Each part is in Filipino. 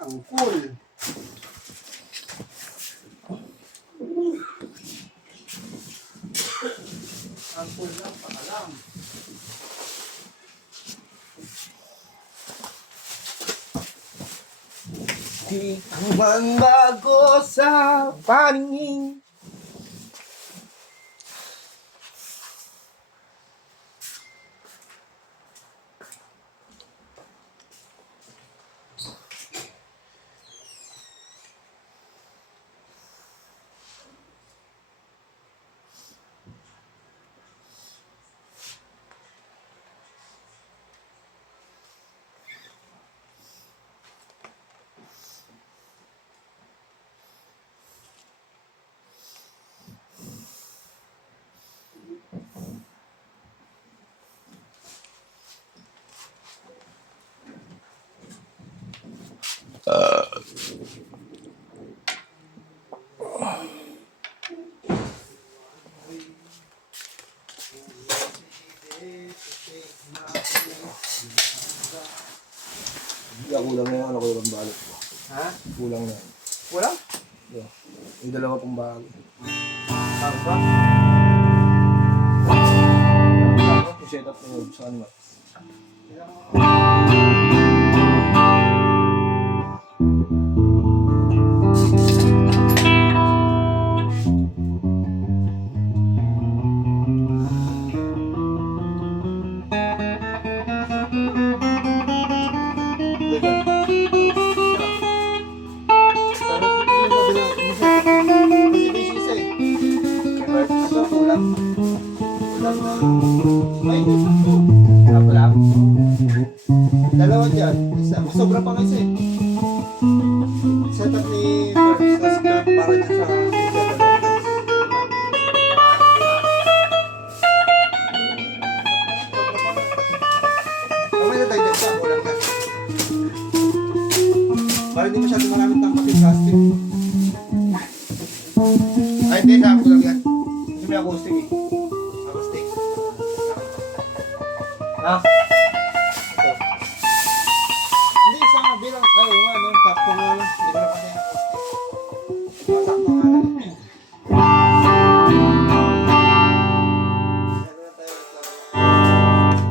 Ang cool. Ang cool lang, pakalam. Di ko man bago sa paningin. Kulang na yung ano ko yung balot ko. Ha? Kulang na. Wala? Yeah. Yung dalawa pong bahagi. Tama ba? Yung setup na yun. Saan ba? Dalawa dyan. Sobra pa kasi. Setup ni First. Tapos para dyan sa kamay na tayo dyan. Kulang ka. Para hindi masyado maraming tangkat yung plastic. Ay, hindi. Sakto lang yan. Kasi may acoustic eh. Acoustic. Ha? Hindi, sa bilang, ay, ano, sakto nga lang. Hindi ko na kasi yung acoustic. Sakto nga lang. Meron na tayo reklamo.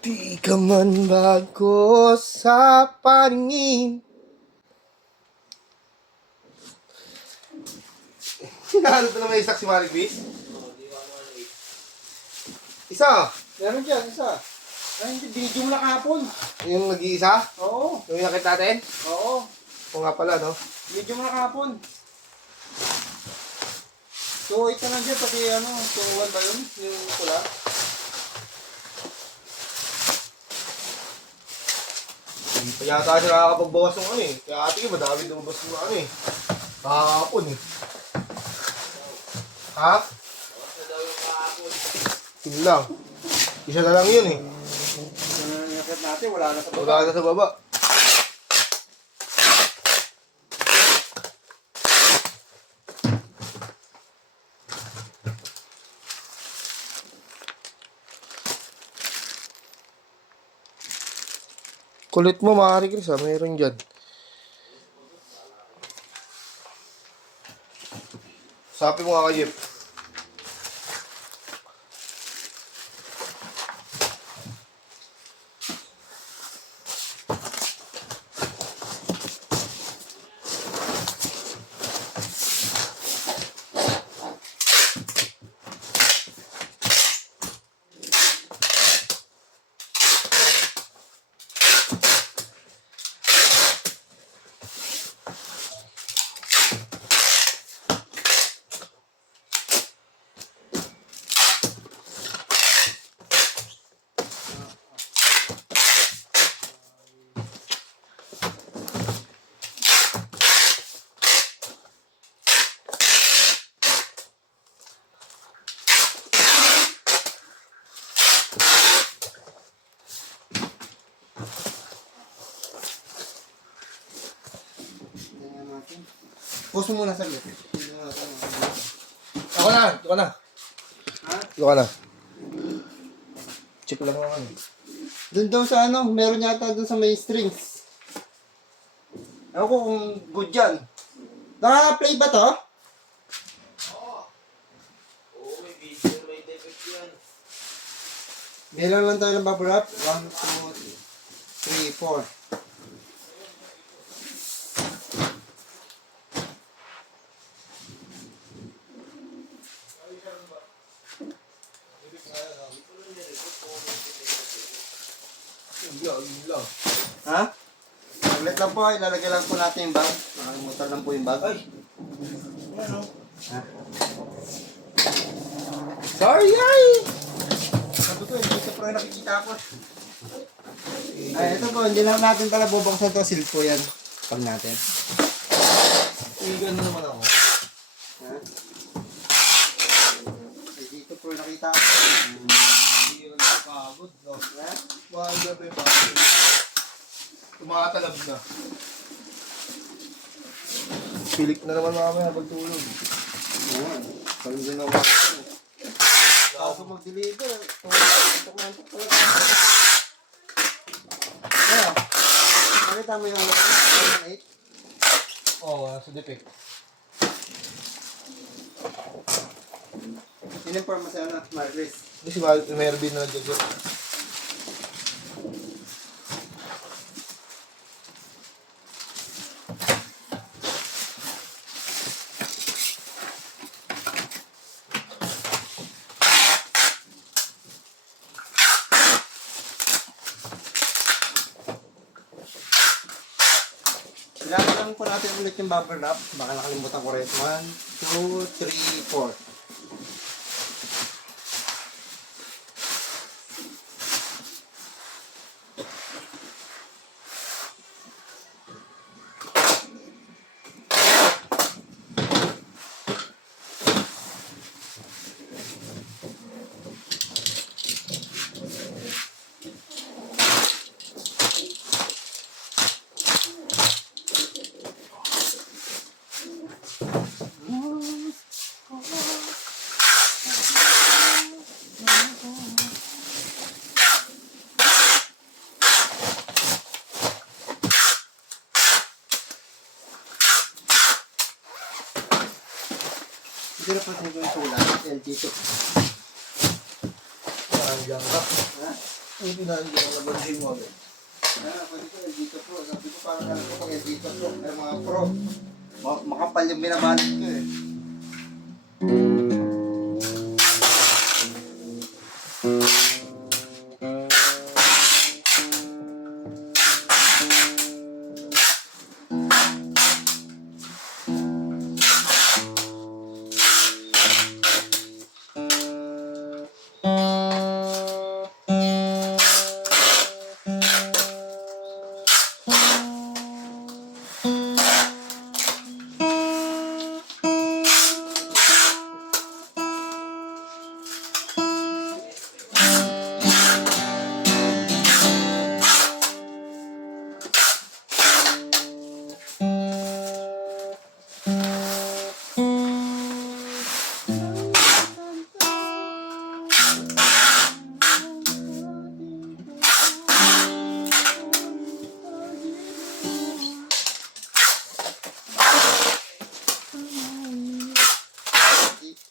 Di ka man bago sa paningin. Hinahanap na naman yung saksi Maribis? Isa! Meron dyan, isa. Ay, hindi, video mo na kahapon. Yung nag-iisa? Oo, Yung nakita natin? oo. O nga pala, no? Video mo na kahapon. 2.8 na lang dyan, pati ano, 2.1 ba yun? Yung pula. Hindi pa yata siya nakakapagbawas ng ano eh. Kaya ate madami lumabas ng ano eh. Kahapon eh. Ha? Yun lang. Isa na lang yun eh. Yung nakit natin, wala na sa baba. Wala na sa baba. Kulit mo, maaari Chris, ha? Meron dyan. Sabi mo nga kay Jeff. Tingnan natin. Pause mo muna saglit. Tingnan natin. Ako na, ito ka na. Ha? Ito ka na. Check lang naman. Doon daw sa ano, meron yata doon sa may strings. Ewan ko kung good yan. Naka-play ba to? Oo, may video, may defect yan. Bilang lang tayo ng bubble wrap. 1, 2, 3, 4. Yun lang. Ha? Saglit lang po, ilalagay lang po natin yung bag. Nakalimutan lang po yung bag. Ay! Ano? Ha? Sorry, ay! Sabi ko, hindi ko pero nakikita ko. Ay, ito po, hindi lang natin pala bubuksan to. Seal po yan. Pag natin. Igan na naman ako. Ha? Ay, dito po nakita ko. Hindi rin nakapagod, no? Ha? Mahal na ba yung bakit? Tumatalab na. Pilik na naman mamaya pagtulog. Ayan. Pag hindi na ako. Kaso mag-deliver. Tok-tok talaga. Kaya, nakita mo yung 8? Oo, sa defect. In-inform mo sa ano, Margaret. Hindi si Mervin na nagdadyo. Ilagay lang po natin ulit yung bubble wrap. Baka nakalimutan ko rin. 1, 2, 3, 4. Hindi na pa yung sulat. LG2. Nandiyan ka. Ha? Hindi nandiyan ka. Nabansin mo agad. Pwede ko LG2 Pro. Sabi ko parang alam ko kung LG2 Pro. Ay mga Pro. Makapal yung binabalot ko eh.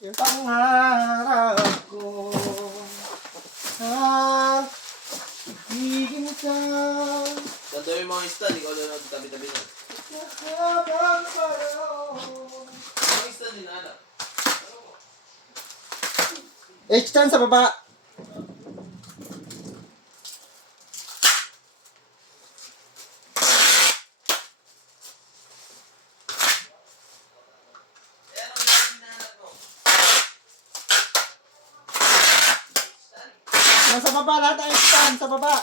Pangarap ko sa ibigin ka. Ganda yung mga stand, ikaw doon ang tabi-tabi nun. Habang panahon. Mga stand din, anak. H10 sa baba. Eh, anong stand din, anak mo? Nasa baba lahat ang H10 sa baba.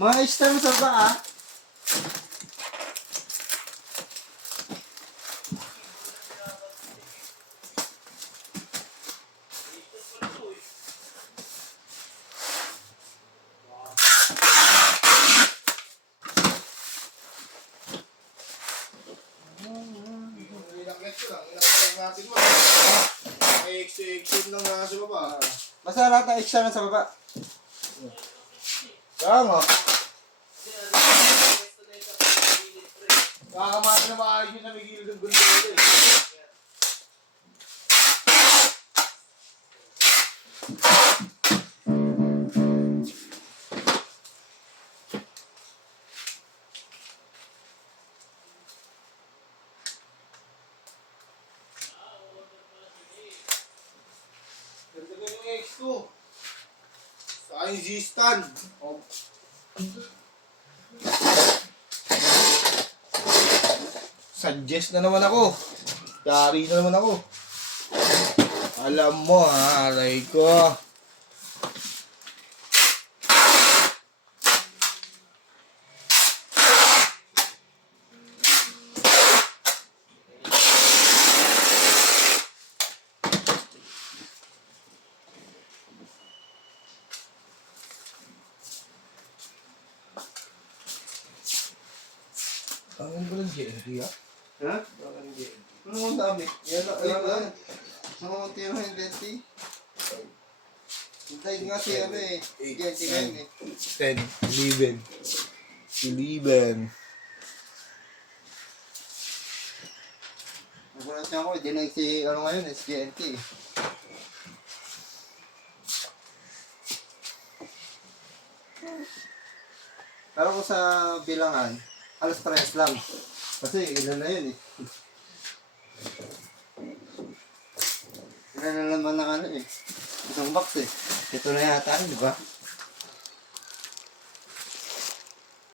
Mga H10 sa baba ah. Inaklet ko lang. Inaklet natin mo. Exit lang nga sa baba. Basta lahat ng H10 sa baba. Kaya nga. Kakamati na maayos yun sa may gilid ng gondola eh. Ganda ko yung X2. Saka yung Z-stand. Oh. Suggest na naman ako. Yari na naman ako. Alam mo ha, aray ko. Ang ba ng GNT ha? Ha? Ang GNT. Ano ang dami? Yan Ayun. Ano tiro yung 20? Hintayin nga si ano eh. 20 ngayon eh. 10, 11. 11. Nagulat niya ako, dinig si ano ngayon eh, si GNT eh. Pero kung sa bilangan, alas 3 lang. Kasi ilan na yun eh. Ilan na naman ng ano eh. Itong box eh. Ito na yata, di ba?